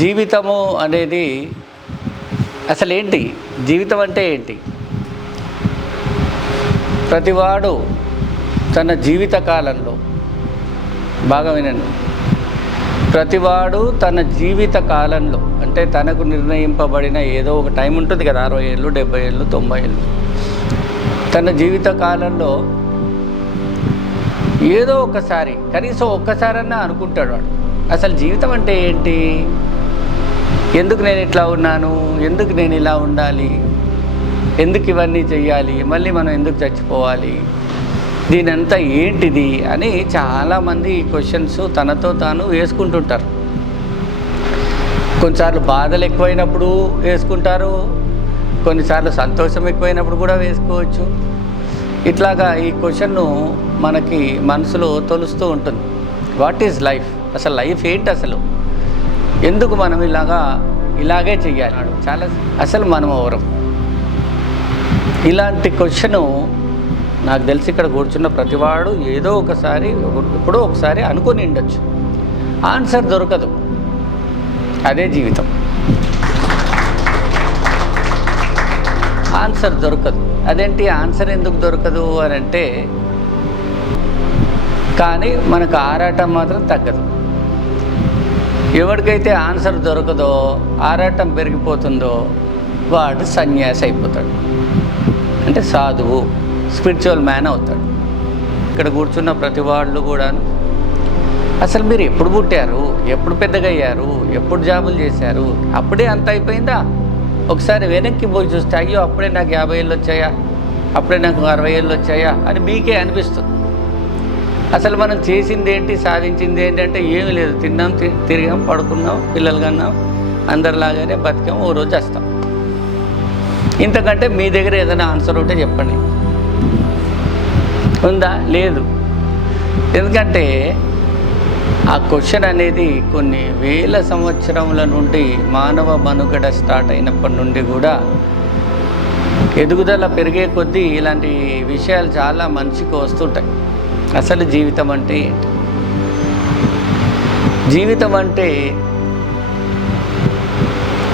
జీవితము అనేది అసలు ఏంటి? జీవితం అంటే ఏంటి? ప్రతివాడు తన జీవిత కాలంలో, బాగా వినండి, ప్రతివాడు తన జీవిత కాలంలో అంటే తనకు నిర్ణయింపబడిన ఏదో ఒక టైం ఉంటుంది కదా, 60 ఏళ్ళు, 70 ఏళ్ళు, 90 ఏళ్ళు. తన జీవిత కాలంలో ఏదో ఒకసారి, కనీసం ఒక్కసారన్నా అనుకుంటాడు వాడు, అసలు జీవితం అంటే ఏంటి, ఎందుకు నేను ఇట్లా ఉన్నాను, ఎందుకు నేను ఇలా ఉండాలి, ఎందుకు ఇవన్నీ చెయ్యాలి, మళ్ళీ మనం ఎందుకు చచ్చిపోవాలి, దీనంతా ఏంటిది అని చాలామంది క్వశ్చన్స్ తనతో తాను వేసుకుంటుంటారు. కొన్నిసార్లు బాధలు ఎక్కువైనప్పుడు వేసుకుంటారు, కొన్నిసార్లు సంతోషం ఎక్కువైనప్పుడు కూడా వేసుకోవచ్చు. ఇట్లాగా ఈ క్వశ్చన్ను మనకి మనసులో తొలుస్తూ ఉంటుంది. What is life? అసలు లైఫ్ ఏంటి, అసలు ఎందుకు మనం ఇలాగే చెయ్యాలి, చాలా అసలు మనం ఎవరు? ఇలాంటి క్వశ్చను నాకు తెలిసి ఇక్కడ కూర్చున్న ప్రతివాడు ఏదో ఒకసారి, ఎప్పుడో ఒకసారి అనుకొని ఉండొచ్చు. ఆన్సర్ దొరకదు, అదే జీవితం. ఆన్సర్ దొరకదు. అదేంటి ఆన్సర్ ఎందుకు దొరకదు అని అంటే, కానీ మనకు ఆరాటం మాత్రం తగ్గదు. ఎవరికైతే ఆన్సర్ దొరకదో, ఆరాటం పెరిగిపోతుందో, వాడు సన్యాసి అయిపోతాడు, అంటే సాధువు, స్పిరిచువల్ మ్యాన్ అవుతాడు. ఇక్కడ కూర్చున్న ప్రతి వాళ్ళు కూడా అసలు మీరు ఎప్పుడు పుట్టారు, ఎప్పుడు పెద్దగా అయ్యారు, ఎప్పుడు జాబులు చేశారు, అప్పుడే అంత అయిపోయిందా? ఒకసారి వెనక్కి పోయి చూస్తే, అయ్యో అప్పుడే నాకు 50 ఏళ్ళు వచ్చాయా, అప్పుడే నాకు 60 ఏళ్ళు వచ్చాయా అని మీకే అనిపిస్తుంది. అసలు మనం చేసింది ఏంటి, సాధించింది ఏంటి అంటే ఏమీ లేదు. తిన్నాం, తిరిగాం, పడుకున్నాం, పిల్లలు కన్నాం, అందరిలాగానే బతికాం, ఓ రోజు వస్తాం. ఇంతకంటే మీ దగ్గర ఏదైనా ఆన్సర్ ఉంటే చెప్పండి. ఉందా? లేదు. ఎందుకంటే ఆ క్వశ్చన్ అనేది కొన్ని వేల సంవత్సరముల నుండి మానవ మనుగడ స్టార్ట్ అయినప్పటి నుండి కూడా ఎదుగుదల పెరిగే కొద్దీ ఇలాంటి విషయాలు చాలా మనిషికి వస్తుంటాయి. అసలు జీవితం అంటే ఏంటి? జీవితం అంటే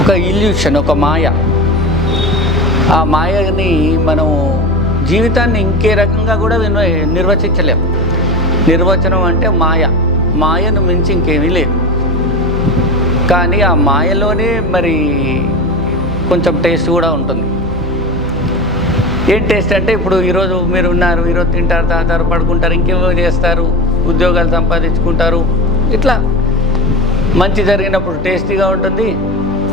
ఒక ఇల్యూషన్, ఒక మాయ. ఆ మాయని మనం జీవితాన్ని ఇంకే రకంగా కూడా నిర్వచించలేము. నిర్వచనం అంటే మాయ, మాయను మించి ఇంకేమీ లేదు. కానీ ఆ మాయలోనే మరి కొంచెం టేస్ట్ కూడా ఉంటుంది. ఏం టేస్ట్ అంటే, ఇప్పుడు ఈరోజు మీరు ఉన్నారు, ఈరోజు తింటారు, తాగుతారు, పడుకుంటారు, ఇంకేమో చేస్తారు, ఉద్యోగాలు సంపాదించుకుంటారు. ఇట్లా మంచి జరిగినప్పుడు టేస్టీగా ఉంటుంది,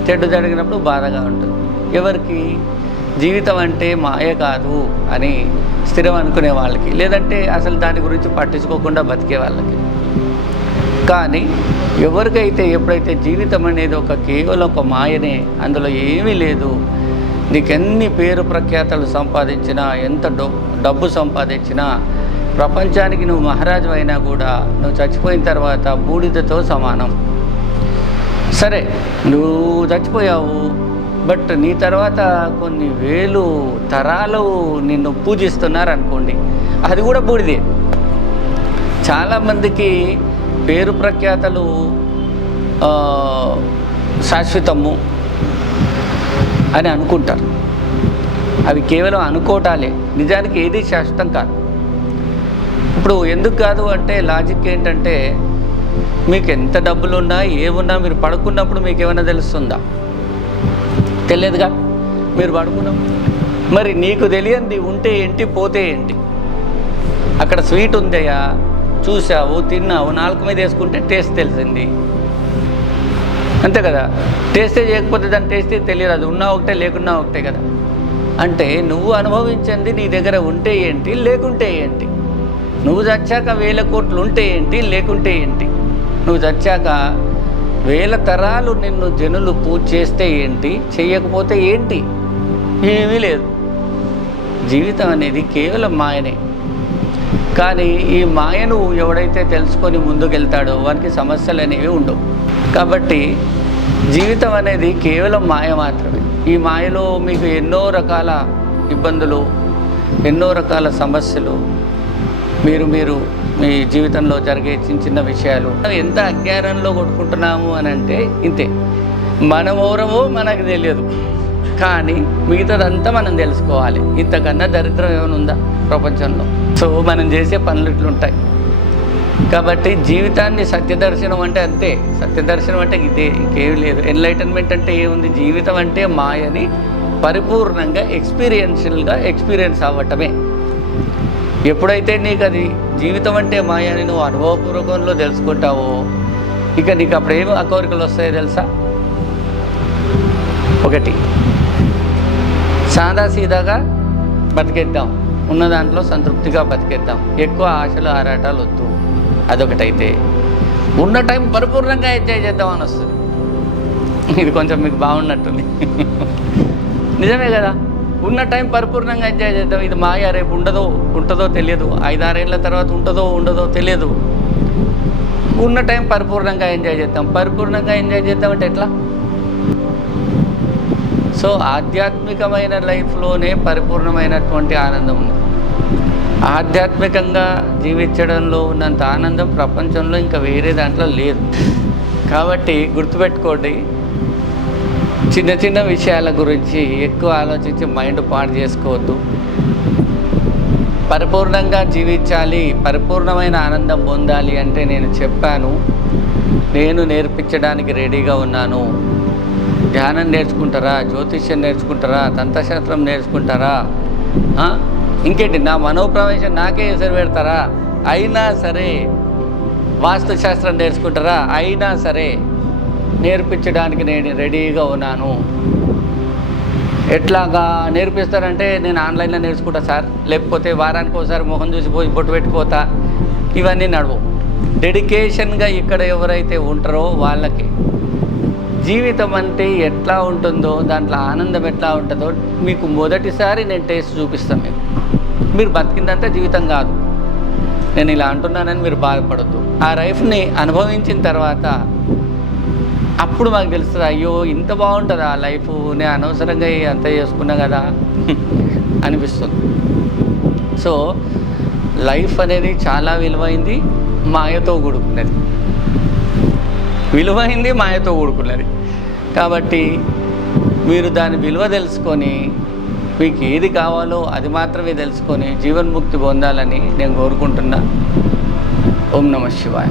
చెడు జరిగినప్పుడు బాధగా ఉంటుంది. ఎవరికి? జీవితం అంటే మాయ కాదు అని స్థిరం అనుకునే వాళ్ళకి, లేదంటే అసలు దాని గురించి పట్టించుకోకుండా బతికే వాళ్ళకి. కానీ ఎవరికైతే ఎప్పుడైతే జీవితం అనేది కేవలం ఒక మాయనే, అందులో ఏమీ లేదు, నీకెన్ని పేరు ప్రఖ్యాతలు సంపాదించినా, ఎంత డబ్బు సంపాదించినా, ప్రపంచానికి నువ్వు మహారాజు అయినా కూడా నువ్వు చచ్చిపోయిన తర్వాత బూడిదతో సమానం. సరే, నువ్వు చచ్చిపోయావు, బట్ నీ తర్వాత కొన్ని వేలు తరాలు నిన్ను పూజిస్తున్నారనుకోండి, అది కూడా బూడిదే. చాలామందికి పేరు ప్రఖ్యాతలు శాశ్వతము అని అనుకుంటారు. అవి కేవలం అనుకోవటాలే, నిజానికి ఏది శాశ్వతం కాదు. ఇప్పుడు ఎందుకు కాదు అంటే, లాజిక్ ఏంటంటే, మీకు ఎంత డబ్బులున్నా ఏమున్నా మీరు పడుకున్నప్పుడు మీకు ఏమైనా తెలుస్తుందా? తెలియదుగా. మీరు పడుకున్నాం, మరి నీకు తెలియంది ఉంటే ఏంటి, పోతే ఏంటి? అక్కడ స్వీట్ ఉందయ్యా, చూసావు, తిన్నావు, నాలుగు మీద వేసుకుంటే టేస్ట్ తెలిసింది, అంతే కదా. టేస్టే చేయకపోతే దాని టేస్టే తెలియదు. అది ఉన్నా ఒకటే, లేకున్నా ఒకటే కదా. అంటే నువ్వు అనుభవించింది నీ దగ్గర ఉంటే ఏంటి, లేకుంటే ఏంటి? నువ్వు చచ్చాక 1000 కోట్లు ఉంటే ఏంటి, లేకుంటే ఏంటి? నువ్వు చచ్చాక 1000 తరాలు నిన్ను జనులు పూజ చేస్తే ఏంటి, చేయకపోతే ఏంటి? ఏమీ లేదు. జీవితం అనేది కేవలం మాయనే. కానీ ఈ మాయను ఎవడైతే తెలుసుకొని ముందుకెళ్తాడో వానికి సమస్యలు అనేవి ఉండవు. కాబట్టి జీవితం అనేది కేవలం మాయ మాత్రమే. ఈ మాయలో మీకు ఎన్నో రకాల ఇబ్బందులు, ఎన్నో రకాల సమస్యలు, మీరు మీ జీవితంలో జరిగే చిన్న చిన్న విషయాలు. ఎంత అజ్ఞానంలో కొట్టుకుంటున్నాము అని అంటే ఇంతే. మనం ఎవరమో మనకు తెలియదు, కానీ మిగతాదంతా మనం తెలుసుకోవాలి. ఇంతకన్నా దరిద్రం ఏమైనా ఉందా ప్రపంచంలో? సో మనం చేసే పనులు ఇట్లుంటాయి. కాబట్టి జీవితాన్ని సత్యదర్శనం అంటే అంతే. సత్యదర్శనం అంటే ఇదే, ఇంకేం లేదు. ఎన్లైటన్మెంట్ అంటే ఏముంది? జీవితం అంటే మాయని పరిపూర్ణంగా ఎక్స్పీరియన్స్ అవ్వటమే. ఎప్పుడైతే నీకు అది జీవితం అంటే మాయని నువ్వు అనుభవపూర్వకంలో తెలుసుకుంటావో, ఇక నీకు అప్పుడు ఏమి కోరికలు వస్తాయో తెలుసా? ఒకటి, సాదాసీదాగా బతికేద్దాం, ఉన్న దాంట్లో సంతృప్తిగా బతికేద్దాం, ఎక్కువ ఆశలు ఆరాటాలు వద్దు, అదొకటైతే. ఉన్న టైం పరిపూర్ణంగా ఎంజాయ్ చేద్దామని వస్తుంది. ఇది కొంచెం మీకు బాగున్నట్టుంది. నిజమే కదా, ఉన్న టైం పరిపూర్ణంగా ఎంజాయ్ చేద్దాం. ఇది మాయ, రేపు ఉంటుందో తెలియదు, 5-6 ఏళ్ళ తర్వాత ఉండదో తెలియదు. ఉన్న టైం పరిపూర్ణంగా ఎంజాయ్ చేద్దాం. పరిపూర్ణంగా ఎంజాయ్ చేద్దామంటే ఎట్లా? సో ఆధ్యాత్మికమైన లైఫ్లోనే పరిపూర్ణమైనటువంటి ఆనందం ఉంది. ఆధ్యాత్మికంగా జీవించడంలో ఉన్నంత ఆనందం ప్రపంచంలో ఇంకా వేరే దాంట్లో లేదు. కాబట్టి గుర్తుపెట్టుకోండి, చిన్న చిన్న విషయాల గురించి ఎక్కువ ఆలోచించి మైండ్ పాడు చేసుకోవద్దు. పరిపూర్ణంగా జీవించాలి, పరిపూర్ణమైన ఆనందం పొందాలి అంటే నేను చెప్పాను, నేను నేర్పించడానికి రెడీగా ఉన్నాను. ధ్యానం నేర్చుకుంటారా, జ్యోతిష్యం నేర్చుకుంటారా, తంత్రశాస్త్రం నేర్చుకుంటారా, ఇంకేంటి నా మనోప్రవేశం నాకే ఎసరు పెడతారా, అయినా సరే వాస్తుశాస్త్రం నేర్చుకుంటారా, అయినా సరే నేర్పించడానికి నేను రెడీగా ఉన్నాను. ఎట్లాగా నేర్పిస్తారంటే నేను ఆన్లైన్లో నేర్చుకుంటా సార్, లేకపోతే వారానికి ఒకసారి మొహం చూసి పోయి బొట్టు పెట్టిపోతా, ఇవన్నీ నడవు. డెడికేషన్గా ఇక్కడ ఎవరైతే ఉంటారో వాళ్ళకి జీవితం అంటే ఎట్లా ఉంటుందో, దాంట్లో ఆనందం ఎట్లా ఉంటుందో మీకు మొదటిసారి నేను టేస్ట్ చూపిస్తాను. మీరు బతికిందంతా జీవితం కాదు. నేను ఇలా అంటున్నానని మీరు బాధపడద్దు. ఆ లైఫ్ని అనుభవించిన తర్వాత అప్పుడు మాకు తెలుస్తుంది, అయ్యో ఇంత బాగుంటుంది ఆ లైఫ్, నేను అనవసరంగా అంత చేసుకున్నా కదా అనిపిస్తుంది. సో లైఫ్ అనేది చాలా విలువైంది, మాయతో కూడుకున్నది. విలువైంది, మాయతో కూడుకున్నది. కాబట్టి మీరు దాని విలువ తెలుసుకొని మీకు ఏది కావాలో అది మాత్రమే తెలుసుకొని జీవన్ముక్తి పొందాలని నేను కోరుకుంటున్నా. ఓం నమః శివాయ.